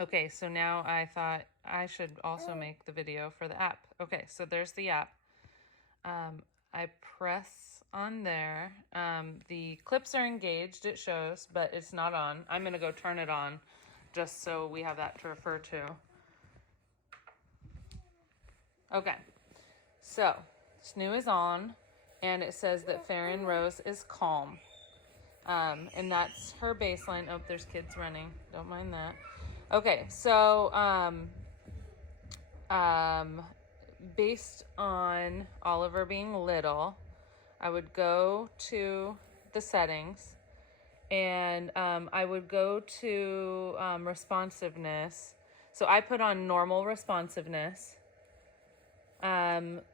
Okay, so now I thought I should also make the video for the app. Okay, so there's the app. I press on there. The clips are engaged, it shows, but it's not on. I'm gonna go turn it on just so we have that to refer to. Okay, so Snooze is on, and it says that Farron Rose is calm. And that's her baseline. Oh, there's kids running. Don't mind that. Okay, so based on Oliver being little, I would go to the settings, and I would go to responsiveness. So I put on normal responsiveness.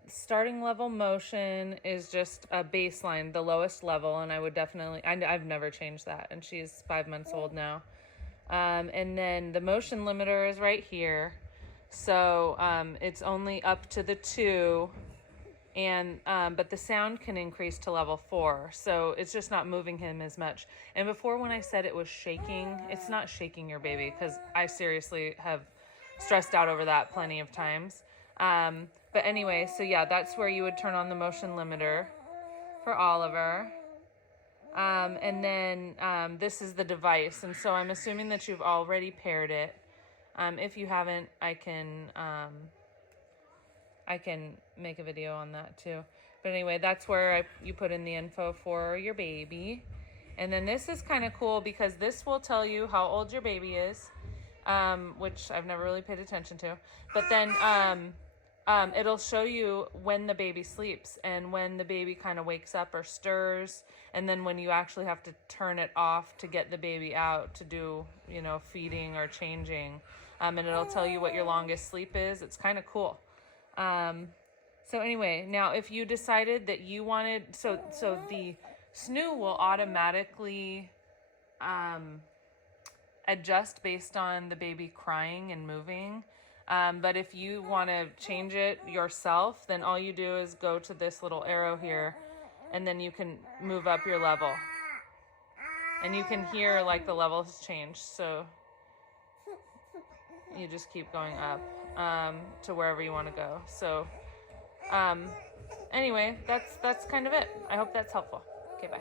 Starting level motion is just a baseline, the lowest level, and I would definitely, I've never changed that, and she's 5 months old now. And then the motion limiter is right here. So it's only up to the 2, and but the sound can increase to level 4. So it's just not moving him as much. And before, when I said it was shaking, it's not shaking your baby, because I seriously have stressed out over that plenty of times. But anyway, so yeah, that's where you would turn on the motion limiter for Oliver. And then this is the device. And so I'm assuming that you've already paired it. If you haven't, I can make a video on that too. But anyway, that's where you put in the info for your baby. And then this is kind of cool because this will tell you how old your baby is, which I've never really paid attention to. But then it'll show you when the baby sleeps and when the baby kind of wakes up or stirs, and then when you actually have to turn it off to get the baby out to do, feeding or changing. And it'll tell you what your longest sleep is. It's kind of cool. So anyway, now if you decided that you wanted, so the Snoo will automatically adjust based on the baby crying and moving. But if you want to change it yourself, then all you do is go to this little arrow here, and then you can move up your level. And you can hear like the level has changed. So you just keep going up to wherever you want to go. So anyway, that's kind of it. I hope that's helpful. Okay, bye.